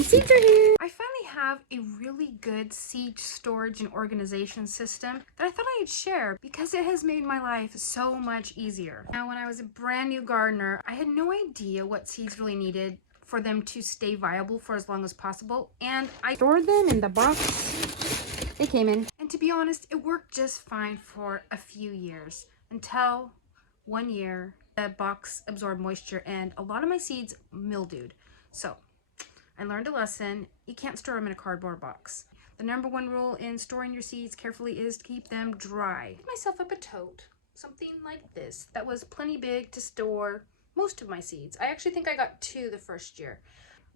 My seeds are here. I finally have a really good seed storage and organization system that I thought I'd share because it has made my life so much easier. Now, when I was a brand new gardener, I had no idea what seeds really needed for them to stay viable for as long as possible, and I stored them in the box they came in. And to be honest, it worked just fine for a few years until one year the box absorbed moisture and a lot of my seeds mildewed. So I learned a lesson. You can't store them in a cardboard box. The number one rule in storing your seeds carefully is to keep them dry. I picked myself up a tote, something like this, that was plenty big to store most of my seeds. I actually think I got 2 the first year.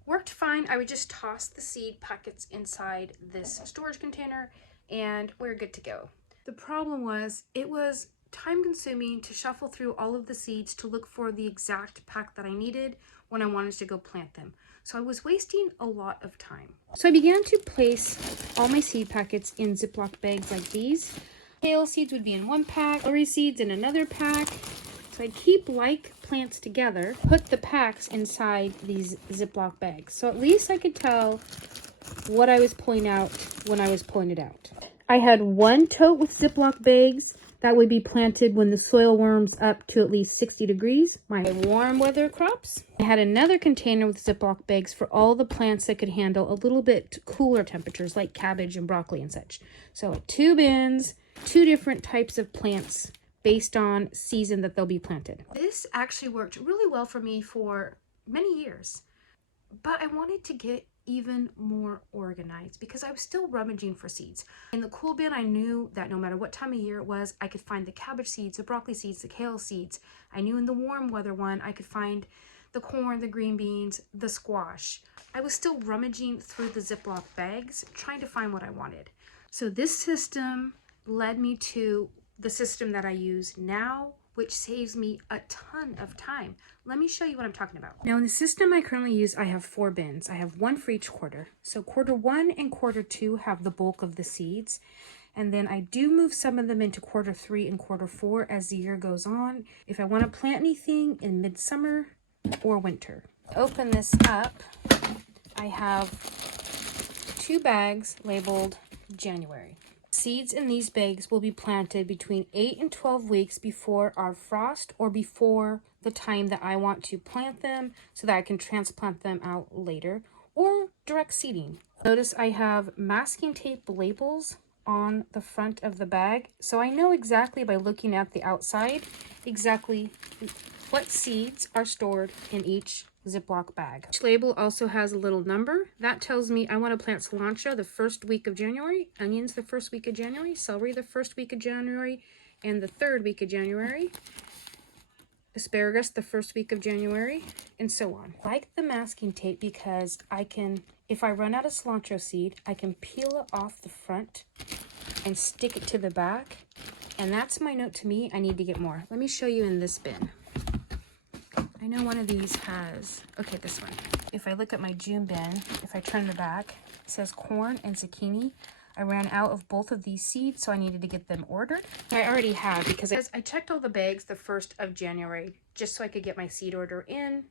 Worked fine. I would just toss the seed packets inside this storage container and we're good to go. The problem was it was time consuming to shuffle through all of the seeds to look for the exact pack that I needed when I wanted to go plant them. So I was wasting a lot of time. So I began to place all my seed packets in Ziploc bags like these. Kale seeds would be in one pack, celery seeds in another pack. So I'd keep like plants together, put the packs inside these Ziploc bags. So at least I could tell what I was pulling out when I was pulling it out. I had one tote with Ziploc bags that would be planted when the soil warms up to at least 60 degrees, my warm weather crops. I had another container with Ziploc bags for all the plants that could handle a little bit cooler temperatures like cabbage and broccoli and such. So 2 bins, 2 different types of plants based on season that they'll be planted. This actually worked really well for me for many years, but I wanted to get even more organized because I was still rummaging for seeds. In the cool bin, I knew that no matter what time of year it was, I could find the cabbage seeds, the broccoli seeds, the kale seeds. I knew in the warm weather one, I could find the corn, the green beans, the squash. I was still rummaging through the Ziploc bags, trying to find what I wanted. So this system led me to the system that I use now, which saves me a ton of time. Let me show you what I'm talking about. Now in the system I currently use, I have 4 bins. I have 1 for each quarter. So quarter 1 and quarter 2 have the bulk of the seeds. And then I do move some of them into quarter 3 and quarter 4 as the year goes on, if I want to plant anything in midsummer or winter. Open this up. I have 2 bags labeled January. Seeds in these bags will be planted between 8 and 12 weeks before our frost or before the time that I want to plant them so that I can transplant them out later, or direct seeding. Notice I have masking tape labels on the front of the bag, so I know exactly by looking at the outside exactly what seeds are stored in each Ziploc bag. Each label also has a little number. That tells me I want to plant cilantro the first week of January, onions the first week of January, celery the first week of January, and the 3rd week of January, asparagus the first week of January, and so on. I like the masking tape because I can, if I run out of cilantro seed, I can peel it off the front and stick it to the back. And that's my note to me, I need to get more. Let me show you in this bin. I know one of these has, okay, this one. If I look at my June bin, if I turn the back, it says corn and zucchini. I ran out of both of these seeds, so I needed to get them ordered. I already have because I checked all the bags the 1st of January just so I could get my seed order in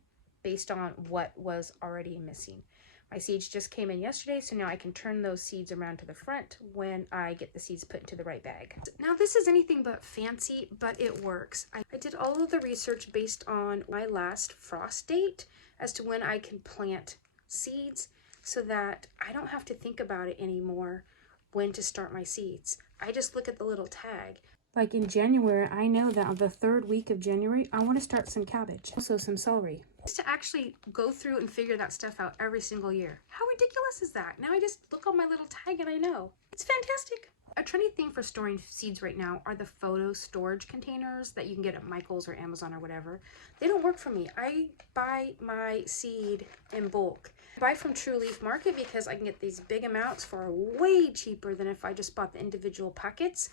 based on what was already missing. My seeds just came in yesterday, so now I can turn those seeds around to the front when I get the seeds put into the right bag. Now this is anything but fancy, but it works. I did all of the research based on my last frost date as to when I can plant seeds so that I don't have to think about it anymore when to start my seeds. I just look at the little tag. Like in January, I know that on the 3rd week of January, I want to start some cabbage, also some celery. Just to actually go through and figure that stuff out every single year. How ridiculous is that? Now I just look on my little tag and I know. It's fantastic. A trendy thing for storing seeds right now are the photo storage containers that you can get at Michael's or Amazon or whatever. They don't work for me. I buy my seed in bulk. I buy from True Leaf Market because I can get these big amounts for way cheaper than if I just bought the individual packets.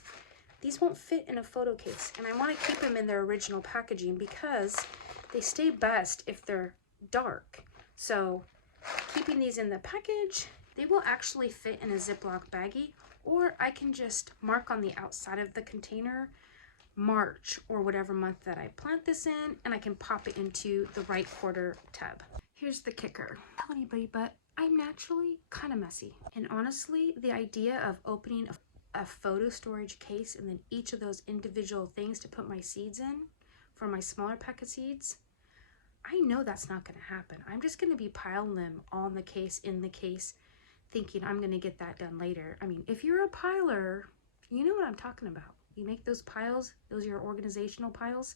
These won't fit in a photo case, and I want to keep them in their original packaging because they stay best if they're dark. So keeping these in the package, they will actually fit in a Ziploc baggie, or I can just mark on the outside of the container March or whatever month that I plant this in, and I can pop it into the right quarter tub. Here's the kicker. Tell anybody, but I'm naturally kind of messy. And honestly, the idea of opening a photo storage case and then each of those individual things to put my seeds in for my smaller pack of seeds, I know that's not going to happen. I'm just going to be piling them on the case, in the case, thinking I'm going to get that done later. I mean, if you're a piler, you know what I'm talking about. You make those piles, those are your organizational piles.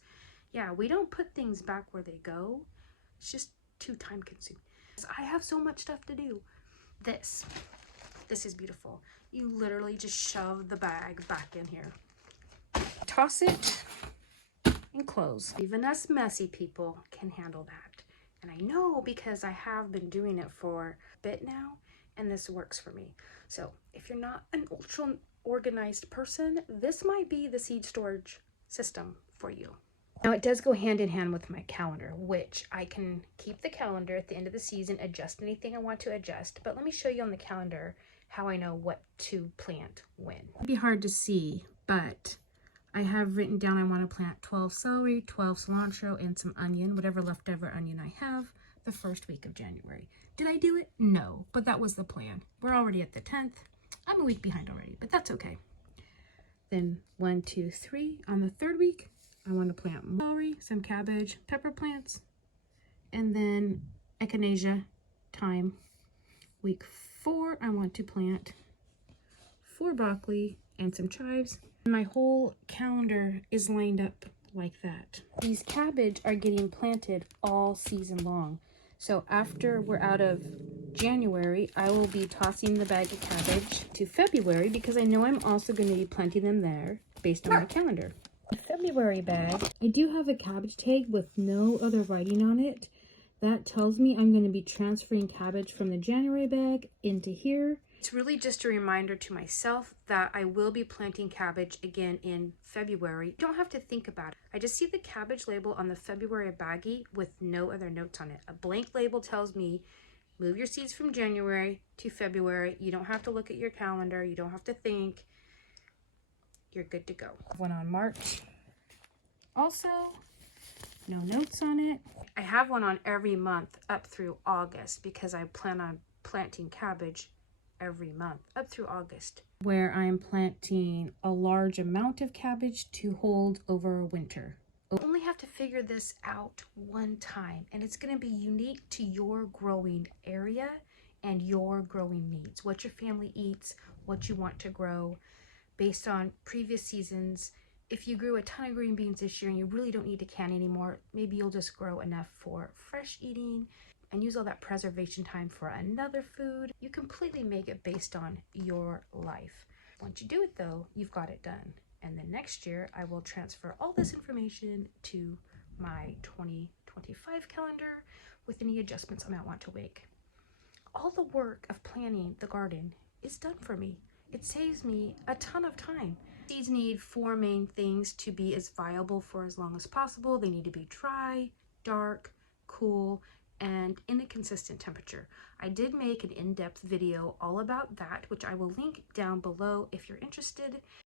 Yeah, we don't put things back where they go. It's just too time consuming. I have so much stuff to do. This is beautiful. You literally just shove the bag back in here. Toss it and close. Even us messy people can handle that. And I know because I have been doing it for a bit now, and this works for me. So if you're not an ultra organized person, this might be the seed storage system for you. Now it does go hand in hand with my calendar, which I can keep the calendar at the end of the season, adjust anything I want to adjust. But let me show you on the calendar how I know what to plant when. It'd be hard to see, but I have written down I want to plant 12 celery, 12 cilantro, and some onion, whatever leftover onion I have, the first week of January. Did I do it? No, but that was the plan. We're already at the 10th. I'm a week behind already, but that's okay. Then 1, 2, 3 on the third week. I want to plant celery, some cabbage, pepper plants, and then echinacea, thyme. Week 4, I want to plant 4 broccoli and some chives. My whole calendar is lined up like that. These cabbage are getting planted all season long. So after we're out of January, I will be tossing the bag of cabbage to February because I know I'm also going to be planting them there based on my calendar. February bag, I do have a cabbage tag with no other writing on it. That tells me I'm going to be transferring cabbage from the January bag into here. It's really just a reminder to myself that I will be planting cabbage again in February. You don't have to think about it. I just see the cabbage label on the February baggie with no other notes on it. A blank label tells me move your seeds from January to February. You don't have to look at your calendar. You don't have to think. You're good to go. One on March. Also, no notes on it. I have one on every month up through August because I plan on planting cabbage every month up through August, where I'm planting a large amount of cabbage to hold over winter. You only have to figure this out one time, and it's going to be unique to your growing area and your growing needs, what your family eats, what you want to grow based on previous seasons. If you grew a ton of green beans this year and you really don't need to can anymore, maybe you'll just grow enough for fresh eating and use all that preservation time for another food. You completely make it based on your life. Once you do it though, you've got it done. And then next year, I will transfer all this information to my 2025 calendar with any adjustments I might want to make. All the work of planning the garden is done for me. It saves me a ton of time. Seeds need 4 main things to be as viable for as long as possible. They need to be dry, dark, cool, and in a consistent temperature. I did make an in-depth video all about that, which I will link down below if you're interested.